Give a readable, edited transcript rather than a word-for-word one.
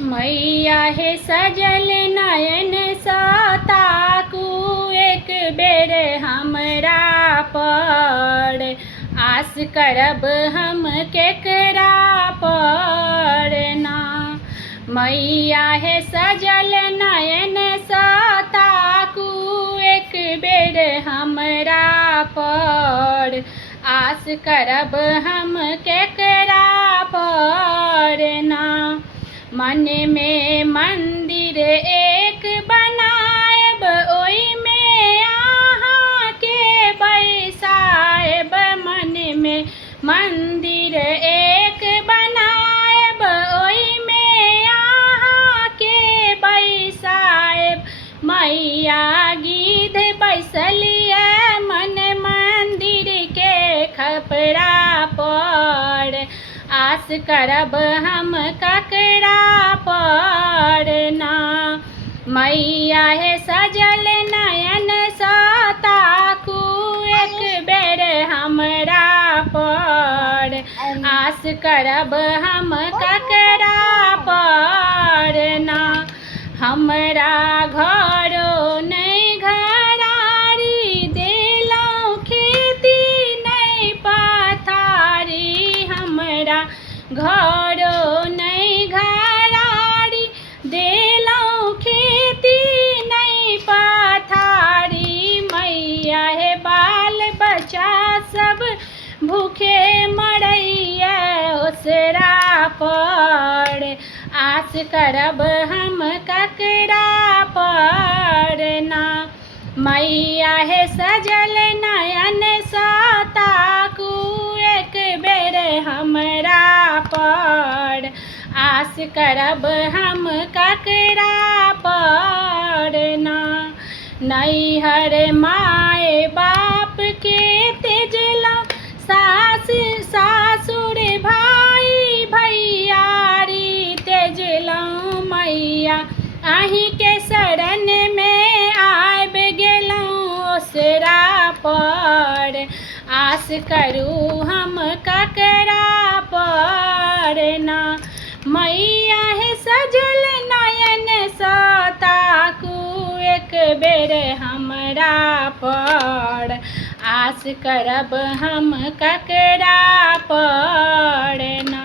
मैया हे सजल नयन सताकू एक बेर हमरा पर। आस करब हम केकरा पर ना। मैया हे सजल नयन सताकू एक बेर हमरा पर। आस करब हम केकरा पर ना। मन में मंदिर एक बनाएब ओई में आहाँ के बैसाएब। मन में मंदिर एक बनाएब ओई में आहाँ के बैसाएब। मैया गिद्ध बैसलिए मन मंदिर के खपरा पर। आस करब हम ककरा पर ना। मैया हे सजल नयन सताकू एक बेर हमरा पर। आस करब हम ककरा पर ना। हमरा घरो नहीं घरारी देलौं खेती नहीं पथारी। हमरा घरो नहीं घरारी देलौं खेती नहीं पथारी। मैया हे बाल बच्चा सब भूखे मरैया ओसरा पर। आस करब हम ककरा पर ना। मैया हे सजल नयन सताकू एक बेर हमरा पर। आस करब हम ककरा पर ना। नैहर माए बाप के तेजलौं सास सासुर भाई भैयारी तेजलौं। मैया अहीं के शरण में आबि गेलौं ओसरा पर। आस करू हम ककरा पर ना। मैया हे सजल नयन सताकू एक बेर हमरा पर। आस करब हम ककरा पर ना।